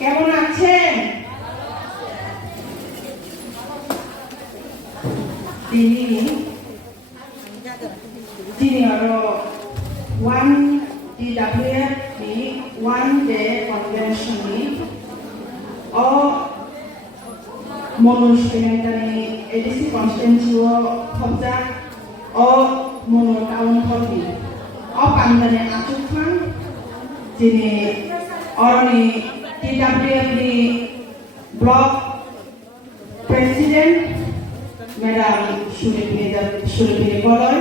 কেমন আছেন? তিনি হলো one DWF ni one day convention ni o monus penentani edisi constituency o khobja o mono town khobni o pandane achukhan jini orni DWF ni block president madam Suripini Boloy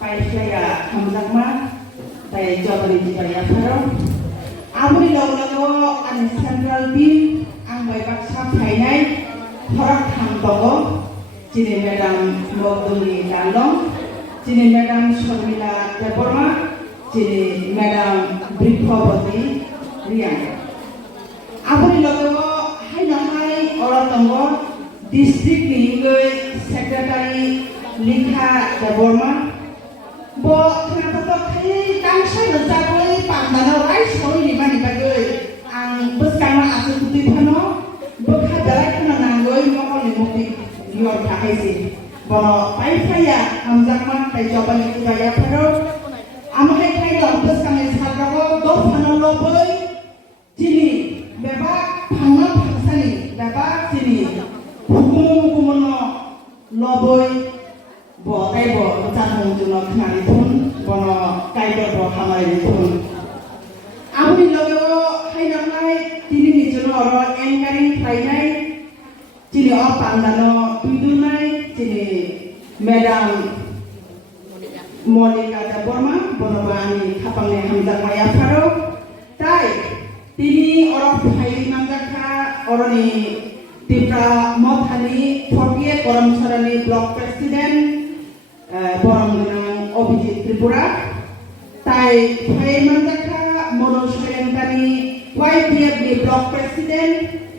Paisaya Hamzakma Pai Jobani Jibaya Faro Amri Logo and Central Team Ang Bai Baksa Painai Horak Hamtogo Jini Madam Mogduni Dalong Jini Madam Shormila Deborma Jini Madam Brikhovati Rian Amri Logo Hai Nahai Oratongo District Legal Secretary Likha Deborma Bo kenapa kai kangsai ngejabai pandana rai soi limani bagai ang bersama asu putih pano bekha dalai kena nanggoi mokon limukti lior kahai si bono pai saya hamzakman pai jawaban itu gaya paro amakai kai dong bersama sakago do pano lobai jini beba pangna pangsani beba jini hukumono lobai bo kai bo janung juno khnani thun bono kai bo hamai thun amri logo haina nai tini ni juno ro encouraging khainai tini o pandano bidunai tini madam Monica Deborma bono bani khapangni hamjak maya pharo tai tini oro phai manjakha oroni Tipra Mothani 48 Koramsarani Block President Boronggunang Obijit Tripura Tai Phai Manjakha Mono Sherentani YPF ni Block President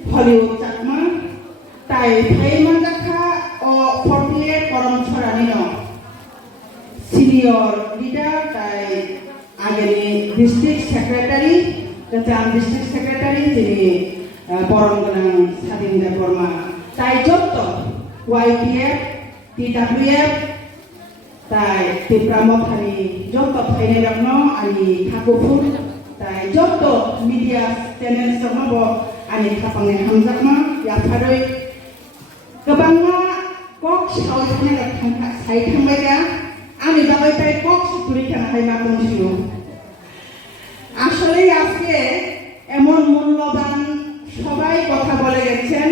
Hollywood Chakma Tai Phai Manjakha o 48 Koramsarani no Senior Leader Tai Ageni District Secretary Kecam District Secretary jadi Boronggunang Sadin Deborma Tai Jotto YPF TWF Tai Tipramot hari Jotto Phaine Rakno ani Khakupur Tai Jotto media channel sama bo ani Khapangni Hamjakma ya pharoi kebangna kok sautnya sai thangbai ga ani babai pai kok suturi kana hai ma kongsiu আসলে আজকে এমন মূল্যবান সবাই কথা বলে গেছেন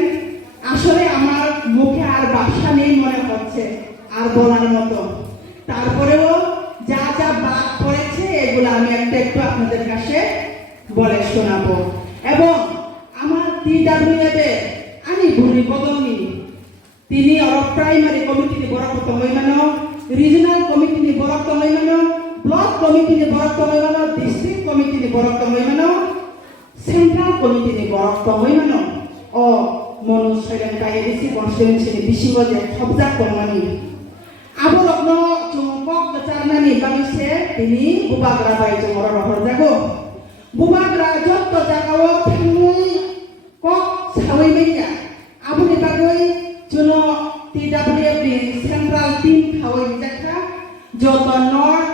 আসলে আমার মুখে আর ভাষা নেই মনে হচ্ছে আর বলার মতো তারপরেও যা যা বাদ পড়েছে এগুলো আমি একটু আপনাদের কাছে বলে শোনাবো এবং আমার DWF এ আমি ভুরি বদলনি তিনি অরব primary committee ni borok tomoy mano regional committee ni borok tomoy mano block committee ni borok tomoy mano district committee ni borok tomoy mano Central Committee ni borok tomoy mano o monu Sri Lanka edisi constituency ni bisigo je khobjak komani abolokno jungkok kecarnani bangse tini bubagra bai jongoro rohor jago bubagra jotto jagao thangui kok sawai meja abuni bagoi juno TWF ni Central Team khawai jakha joto North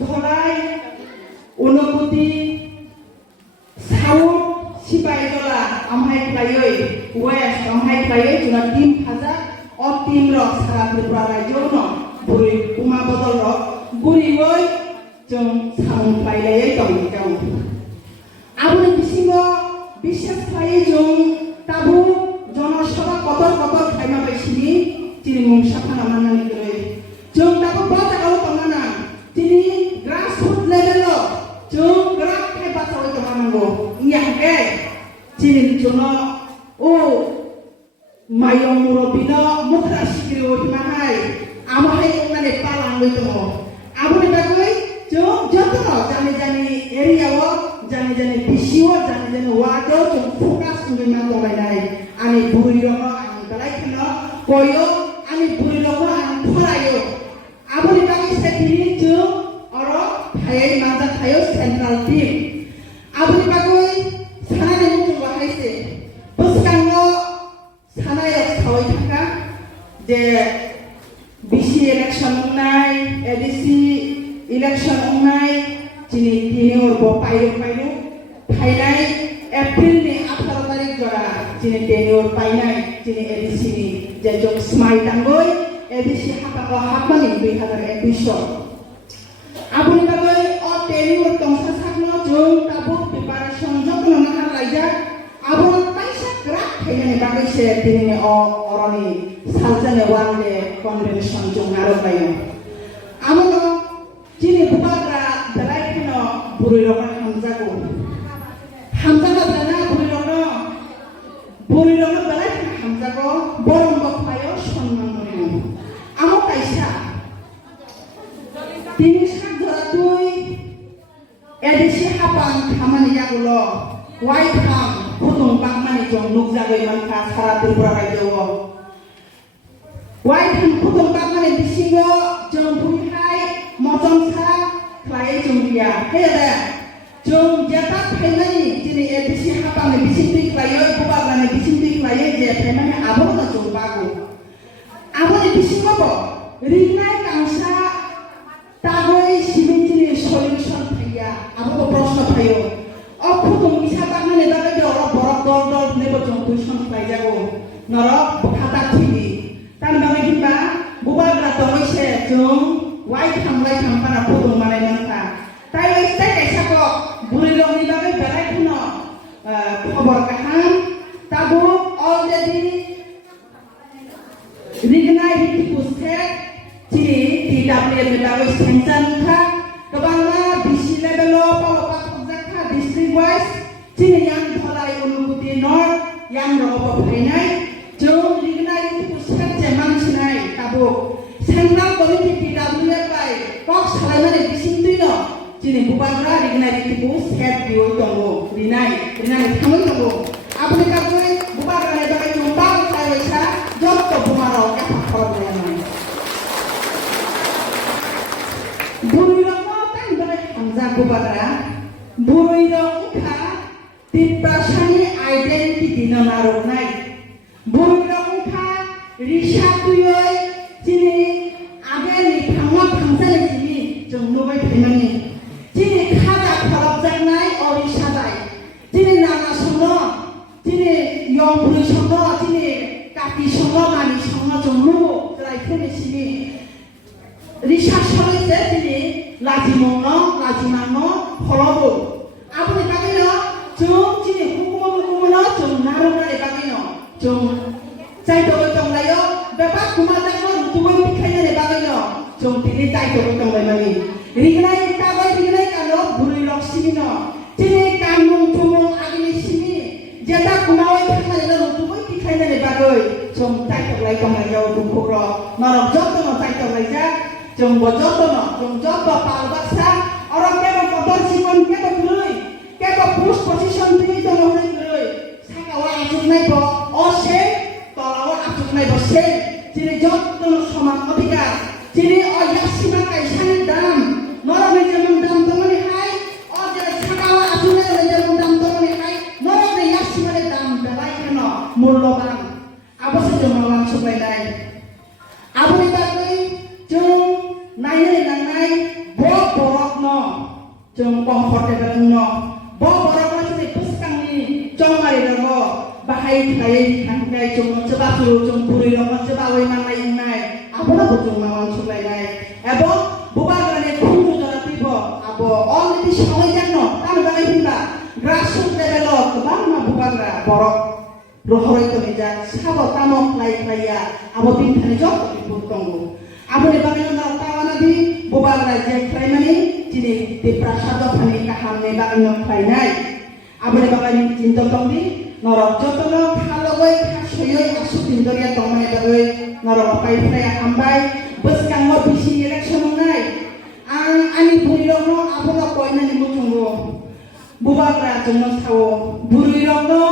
Dholai Unokuti South Sipaitola amhai klayoi West amhai klayoi juna tim haja o tim rok sara Tripura rajyo no buri uma bodol rok guri oi jong sang klayai tong jong abuni bisingo বিশ্বাস খাই jong tabu জনসভা কতর কতর Khaimah বাইসিনি তিনি মুংসাফা নামানানি করে jong tabu bata kalau tongana তিনি grassroots level jong gerak ke basawi tomanango nyah ke তিনি jono o mayong murobino mukra sikiri o mahai amahai ngane palang wito abune bagoi jong jotono jani area wo jani bisiwo jani wado jong fokus ngi mato bainai ani buri rono ani balai kino koyo ani buri rono ani pholayo abuni bagi setini jong oro thai manja thayo Central Team abuni bagoi जे BC election ungnai ADC election ungnai chini tenure bo pairu phainai April ni 18 tarik jora chini tenure painai chini ADC ni je jong smai tangoi ADC hakako hakmani 2021 abuni bagoi o tenure tongsa sakno jong tabu preparation jokno na laija abon paisa krak khainani bagoi se tini o oroni saljane wande convention jong naro bayo amono chini bubagra dalai khino burui rokna hamzago dana burui rokna dalai khino hamzago borong bokhayo sonnam morimu amo kaisa tini sak jora tui edisi hapang khamani yagulo white ham phutung bakmani jong nukjagoi manka sara tripura rajyo white ham phutung bakmani bisingo jong buihai mojongsa khlai jongbiya hede jong jeta phainani jini edisi hapang bisinti khlayo bubagani bisinti khlayo je phainani abono jong bagu aboni bisingo bo ringnai kangsa tagoi siminjini solution thaya abo proshno thayo o phutung isa bakmani bagoi oro borok dol nebo jong tuition khlai jago norok khata thigi tan bagoi himba bubagra tomoise jong white hamlai hampana phutung manai nangka tai este kaisa ko burui rokni bagoi belai khino khobor kaham tabu already rignai hitipustek chini TWM bagoi sengjan kha kobangma BC level palopa khokjakha district wise chini yang dholai unukuti north yang robo phainai jong rignai hitipustek je mansinai tabu central committee TWM bai kok salaimani bisingtuino chini bubagra rignai hitipus head dio tongo rinai thamoi tongo apni kagoi bubagra ne bagai jombang saisa jotto bumaro epa khorobnai burui rokno tan bagai hamza bubagra burui rokha tiprasani identity nanaroknai burui rokha risatuyoi chini ageni phangma phangjani chini jong nubai thaimani chini khada kholobjaknai ori sadai chini nana songno chini yong burui songno chini kati songno mani songno jong nubo jrai phene sini research hoise chini lazimangno kholobo aboni bagino jong chini hukumo jong naroknai bagino jong chaitoi tonglayo bepa kumatakno rutuboi pikhainani bagino jong tini chaitoi tonglaimani rignai kano burui rok simino chini kamung tumung agini simi jeta kumawai thangmani rutuboi pikhainani bagoi jong chaitoklai tonglayo dukukro norok jottono chaitoklaija jong bojottono jong jotto palbaksa orok kebo kodor sikon kebo glui kebo push position tini tono hoi glui sakawa ajuknai bo ose tolawa ajuknai bo se chini jottono soman odhikar chini oyasima kaisani dam norok jemon dam tongoni hai o je sakawa ajuknai jemon dam tongoni hai norok yasima dam belai keno mulloban abose jong langsung lainai aboni bagoi jong nainai nangnai bo borokno jong comfortable no bo borokno chini puskangni chongmari rogo bahai khlai thangkai jong chebatu jong burui rogo chebawai mangnai ungnai abono jong langsung lainai ebo bubagrani khunju jaratibo abo already samai janno tan bagai himba grassroots level kobangma bubagra borok rohoroi tomija sabo tamo khlai abo pinthani jok tongo aboni bagino na tawana di bubagra je khlaimani chini tiprasado phani kahamne bagino khlainai aboni bagani chinto tongdi norok jotono khalogoi khasoyoi asu tindoria tongmani bagoi norok pai phraya hambai beskangmo BC election ngai ani burui rokno abono koinani mutungo bubagra jongno sawo burui rokno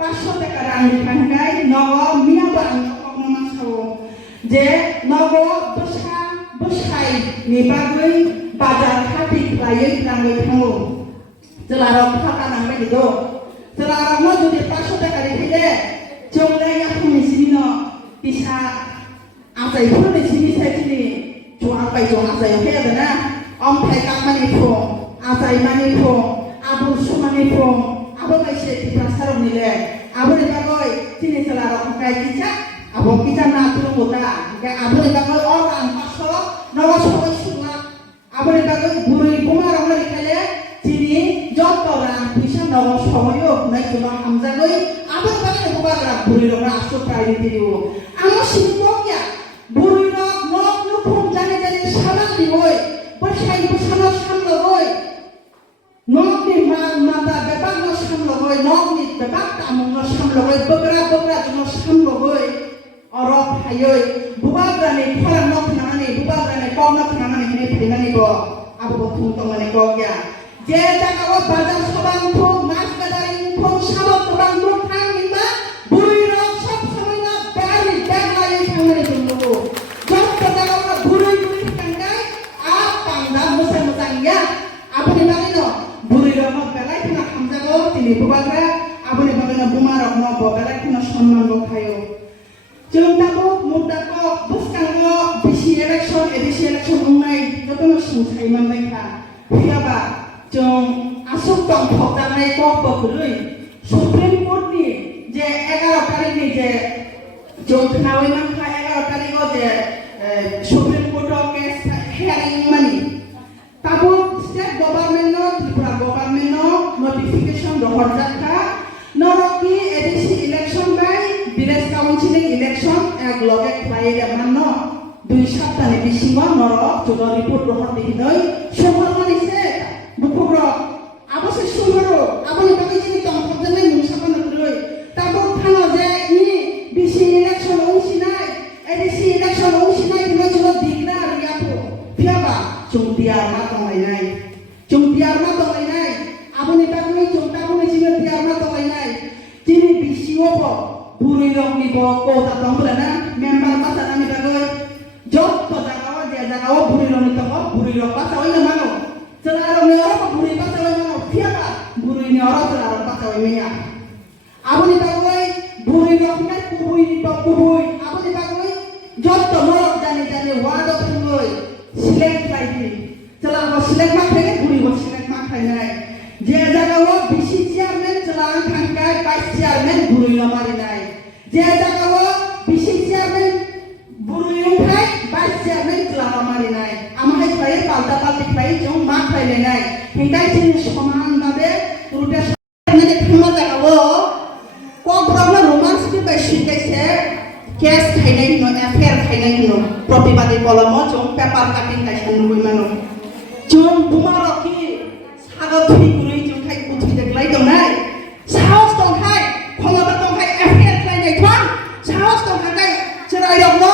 500 টাকা রাং দিখানকাই নগ মিয়াবা নগমা সাwo যে নগ বসাই নিবাগৈ বাজার হাতি লাयै লাঙ্গৈ थाङो जेलाराव थाखा नांबाय दिदो जेलाराव जुदि 500 টাকা दिखाइले जोंलाय याखुनि सिनो पिसा azai phone sini sai sini juang pai juang azai oke ada na om thai kang mani phone azai mani phone abu sumani phone abu mai se ti prasar nile abu ni bagoi sini selaro kai kica abu kica na turun kota ke abu ni bagoi orang paso nawa soi sunga abu ni bagoi gurui bunga rong lagi kale sini joto orang bisa nawa soyo naik juang hamzagoi abu ni bagoi bubar gurui rong asu priority diu amo sini ya gurui rong nok nupung jane jane salah dioi bersai bersama samloi nok ni mata bebak no samloi nok ni bebak tamung no samloi begra no samloi orok hayoi bubagrani pharan nok nangani bubagrani kom nok nangani ni phimani bo abo thung tongani ko ya je jaga o bazar sobang thu mas gadari thung sabok tobang thu thang nimba buri rok sob samai na bari dagai thangani jumbo jok jaga o buri tanggai a pangda musang ya abo ni bagi no buri rok no belai thina hamjago tini bubagra abo ni bagi no bumarok no bo belai thina সম্মান bo khayo Jom tako, mung tako, bukan mo bisi election ungai, joto no susai mandai ka. Siapa? Jom asuk tong phok danai kok berui. Supreme Court ni, je 11 tarik ni je, jom kenawai man ka 11 tarik ko je Supreme Court case hearing mani. Tabu state government no, Tripura government no notification dohor jakka. Noroki edisi election by village council election ek loge klaye manno 2 saptah ni bisingo norok jodo report rohor dihidoi sumar manise bukuro abo se sumaro abo ni bagi jini tong khobjane nungsapan nakroi tabo thano je ni bisi election ongsinai edisi election ongsinai no jodo dikna riapo piaba jungtiar ma tongai abo ni bagi jungta ko ni jini tiar ma tongai Jini bisiwo po buri rok ni bo ko ta tong na member pasana ni bagoi job to jagawa je jagawa buri rok ni to buri rok pasa oi mano celaro ni oro buri pasa oi mano fiaba buri ni oro celaro pasa oi meya abu ni bagoi buri rok ni kubui ni bo kubui abu ni bagoi job to morok jani wado thungoi select lagi celaro select mak thege buri bo select mak thai je jagawa bisi chairman celang thangkai vice chairman buru lamari nai je jagawa bisi chairman buru yungkai vice chairman celang lamari nai amai khai palta khai jong ma khai le nai hingkai jin saman babe ruta nani khama jagawa ko brahma romance ki bashi kaise case khainai no affair khainai no protibadi kolamo jong paper cutting kaise nui mano jong bumaroki sago thui gurui jong khai kuthi deklai dong nai saos tong khai khongaba tong khai affair khai nai thon saos tong khai cherai dong no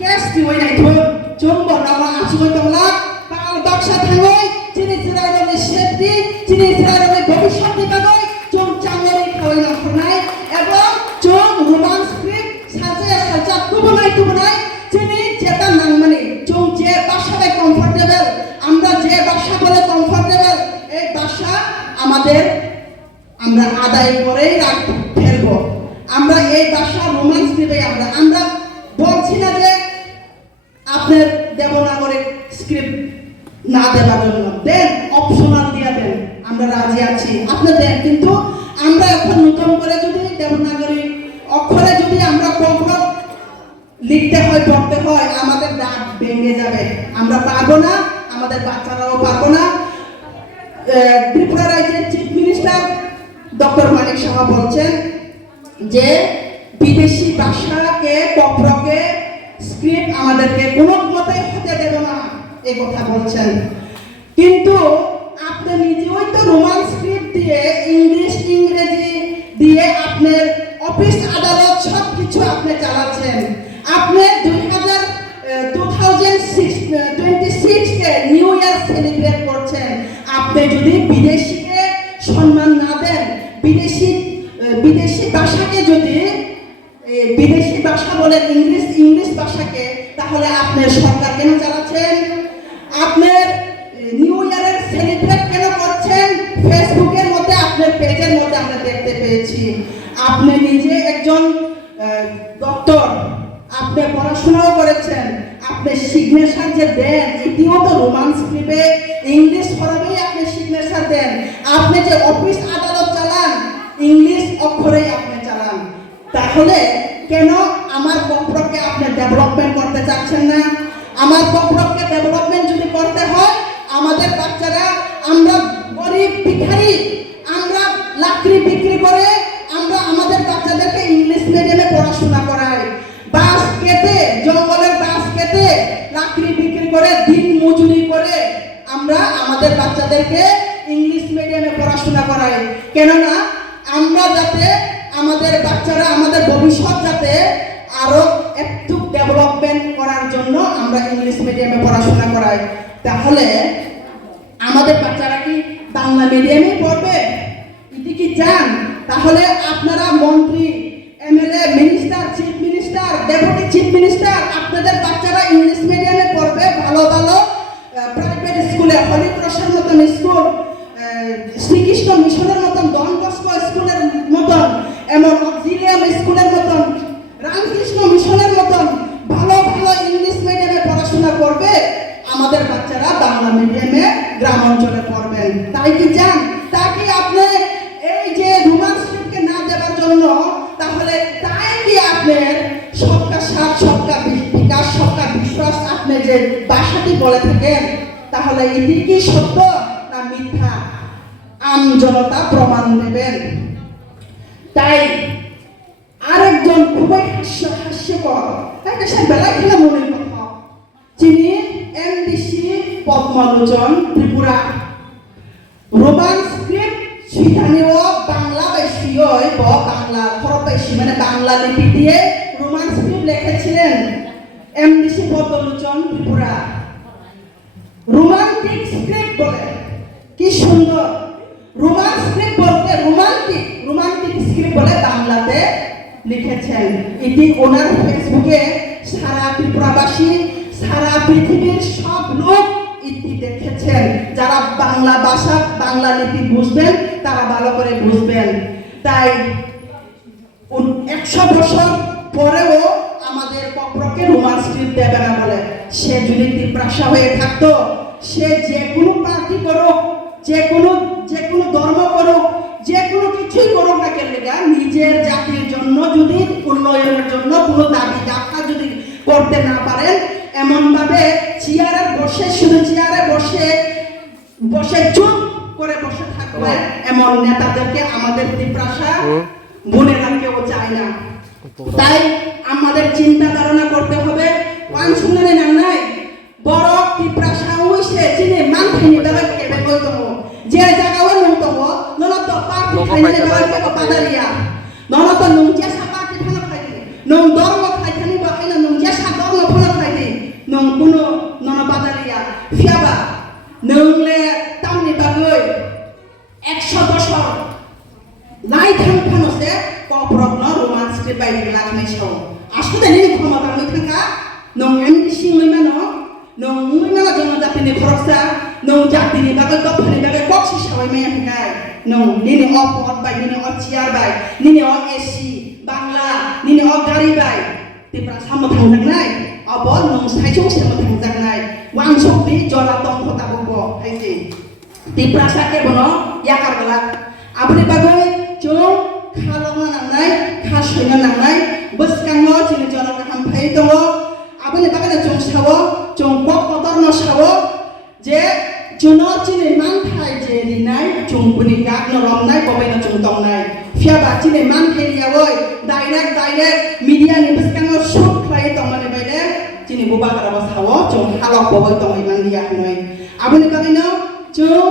case dioi nai thon jong bo rawa asui tong la tal baksa thangoi jini cherai dong ni safety jini cherai dong ni bhobishot ni bagoi jong changori khoi na khonai ebong jong romance script saja kubunai jini jeta nangmani jong je basha bai comfortable আমরা যে ভাষা বলে comfortable এই ভাষা আমরা আদায় করেই ফেলবো আমরা এই ভাষা রোমান্স নেবে আমরা বলছি না যে আপনার দেবনাগরিক স্ক্রিপ্ট না দেওয়ার জন্য দেন অপশনাল দিয়ে দেন আমরা রাজি আছি আপনি দেন কিন্তু আমরা এখন নতুন করে যদি দেবনাগরিক অক্ষরে যদি আমরা কমফোর্ট লিখতে হয় পড়তে হয় আমাদের দাঁত ভেঙে যাবে আমরা পারবো না আমাদের বাচ্চারাও পারবো না ত্রিপুরা রাজ্যের chief minister doctor Manik Saha বলছেন যে বিদেশি ভাষাকে পত্রকে স্ক্রিপ্ট আমাদেরকে কোনো মতেই হতে দেবে না এই কথা বলছেন কিন্তু আপনি নিজেই তো রোমান স্ক্রিপ্ট দিয়ে ইংরেজি দিয়ে আপনার অফিস আদালত সব কিছু আপনি চালাচ্ছেন আপনি 2026 কে নিউ ইয়ার সেলিব্রেট করছেন আপনি যদি বিদেশিকে সম্মান না দেন বিদেশি ভাষাকে যদি বিদেশি ভাষা বলে ইংলিশ ভাষাকে তাহলে আপনার সরকার কেন চালাচ্ছেন আপনার নিউ ইয়ারের সেলিব্রেট কেন করছেন ফেসবুকের মধ্যে আপনার পেজের মধ্যে আমরা দেখতে পেয়েছি আপনি নিজে একজন ডক্টর আপনি পড়াশোনাও করেছেন, আপনি সিগনেচার যে দেন এটিও তো রোমান স্ক্রিপ্টে ইংলিশ ফরমেই আপনি সিগনেচার দেন। আপনি যে অফিস আদালত চালান ইংলিশ অক্ষরেই আপনি চালান। তাহলে কেন আমার পক্ষকে আপনি ডেভেলপমেন্ট করতে চাচ্ছেন না? আমার পক্ষকে ডেভেলপমেন্ট যদি করতে হয়, আমাদের বাচ্চারা, আমরা গরিব ভিখারি, আমরা লাকড়ি বিক্রি করে আমরা আমাদের বাচ্চাদেরকে ইংলিশ মিডিয়ামে পড়াশোনা করাই। বাঁশ কেটে, জঙ্গলের বাঁশ কেটে লাকড়ি বিক্রি করে দিন মজুরি করে আমরা আমাদের বাচ্চাদেরকে ইংলিশ মিডিয়ামে পড়াশোনা করাই। কেননা আমরা যাতে আমাদের বাচ্চারা, আমাদের ভবিষ্যৎ যাতে আরো একটু ডেভেলপমেন্ট করার জন্য আমরা ইংলিশ মিডিয়ামে পড়াশোনা করাই। তাহলে আমাদের বাচ্চারা কি বাংলা মিডিয়ামে পড়বে? এটি কি চান? তাহলে আপনারা মন্ত্রী, MLA, minister, chief minister, deputy chief minister, আপনাদের বাচ্চারা ইংলিশ মিডিয়ামে পড়বে, ভালো ভালো প্রাইভেট স্কুলে, হরিপ্রসাদ মতন স্কুল, শ্রীকৃষ্ণ মিশনের মতন, ডন বস্কো স্কুলের মতন, এমন অক্সিলিয়াম স্কুলের মতন, রামকৃষ্ণ মিশনের মতন ভালো ভালো ইংলিশ মিডিয়ামে পড়াশোনা করবে। আমাদের বাচ্চারা বাংলা মিডিয়ামে গ্রাম অঞ্চলে পড়বেন। তাই কি চান? তাকে আপনি এই যে রোমান স্ক্রিপ্টকে না দেওয়ার জন্য, তাহলে তাই কি আপনার সবকা সাথ, সবকা বিকাশ, সবকা বিশ্বাস আপনি যে ভাষাটি বলে থাকেন, তাহলে এটি কি সত্য না মিথ্যা? আম জনতা প্রমাণ দেবেন। তাই আরেকজন খুবই হাস্যকর, তাই সে বেলায় খেলে মনের কথা, যিনি এমডিসি পদ্মলোচন ত্রিপুরা রোমান স্ক্রিপ্ট স্থানীয় বাংলা বাসীয় বাংলা খরবাসী মানে বাংলা লিপি দিয়ে রোমান স্ক্রিপ্ট লিখেছিলেন এমডিসি পদ্মলোচন ত্রিপুরা। রোমান্টিক স্ক্রিপ্ট বলে, কি সুন্দর! রোমান স্ক্রিপ্ট বলতে রোমান্টিক স্ক্রিপ্ট বলে বাংলাতে লিখেছেন। এটি ওনার ফেসবুকে সারা ত্রিপুরাবাসী, সারা পৃথিবীর সব লোক এটি দেখেছেন। যারা বাংলা ভাষা, বাংলা লিপি বুঝবেন তারা ভালো করে বুঝবেন। তাই 100 বছর পরেও আমাদের পক্ষকে রোমান স্ক্রিপ্ট দেবে না বলে। সে যদি ত্রিপ্রাসা হয়ে থাকতো, সে যে কোনো পার্টি করুক, যে কোনো ধর্ম করুক, যে কোনো কিছুই করুক না কেন, নিজের জাতির জন্য যদি উন্নয়নের জন্য কোনো দাবি দাবা যদি করতে না পারেন, এমন ভাবে চেয়ারে বসে, শুধু চেয়ারে বসে চুপ করে বসে থাকবে, এমন নেতাদেরকে আমাদের ত্রিপ্রাসা বোনেরা কেউ চায় না। তাই আমাদের চিন্তা ধারণা করতে হবে। ওয়ান শুনলে না নাই বড় ত্রিপ্রাসা হইছে চিনে মান খাইনি দাবা কেবে কইতো যে জায়গাও নতো ননত পার্টি খাইনি দাবা পাদারিয়া ননত নুন যে পার্টি ফানা খাইনি নুন ধর্ম খাইনি বা খাইনা নুন যে ধর্ম ফানা খাইনি নুন কোনো নন পাদারিয়া ফিয়াবা নুনলে তামনি বাগৈ 100 বছর নাই থান ফানছে কপ্রগ্ন রোমান স্ক্রিপ্ট বাই লাখনাই সং আসলে নি ক্ষমতা মই থাকা নং MDC মইমানো nung mala jong jati ni khoroksa nung jati ni bagai kopani bagai koksi sawai me kai nung nini opot bai nini ochiar bai nini o AC bangla nini o gari bai tipra sama thangjak nai abo nung saijong sama thangjak nai wang sokti jora tong khota bobo haiji tipra sake bono yakar galak abni bagai jong khalonga nangnai khashoina nangnai boskango chini jora kaham phai tongo abni bagai jong sawo jong kok kotor no sawo je juno chini man thai je rinai jong buni gak no rom nai bobai no jong tong nai fia ba chini man thai ya woi direct media ni boskango shoot khlai tong mane baide chini boba kara sawo jong halok bobai tong iman dia noi abni bagai no jong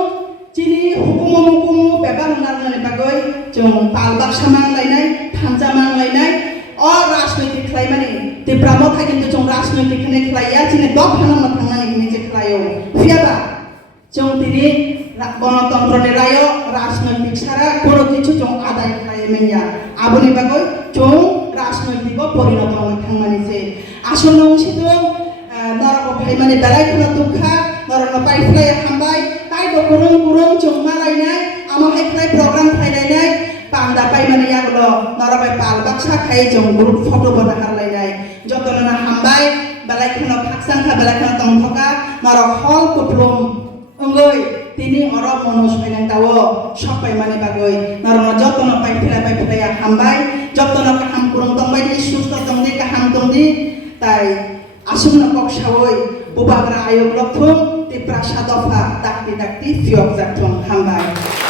chini hukumu bebar nar mane bagai jong palbak samang lainai thamja mang lainai o rajnaitik khlai mani tipramo thai kintu jong rajnaitik khane khlaiya chini dok hanam ma thangnani kini je khlaio fiaba jong tini গণতন্ত্র নিরায় রাজনৈতিক ছাড়া কোনো কিছু জং আদায় খায় মেয়া আবনি বাগৈ জং রাজনৈতিক পরিণত হয়ে থাংমানিছে আসন্ন অংশিত নরক ভাই মানে বেলাই খোলা দুঃখা নরক পাই ফ্লাই হামবাই তাই তো কুরুম জং মালাইনাই আমা হাই ফ্লাই প্রোগ্রাম ফাইলাইনাই পান্ডা পাই মানে ইয়াগলো নরবাই পাল বাক্সা খাই জং গ্রুপ ফটো বানা হারলাইনাই jotona hambai balai khono phaksang kha balai khono tongthoka norok hol kutlum ongoi tini orok mono soinang tawo sopai mani bagoi narono jotona pai ya hambai jotona kaham kurung tongbai di susto tongdi kaham tongdi tai asumna kok sawoi bubagra ayok lokthum ti prasadofa takti fiok jakthum hambai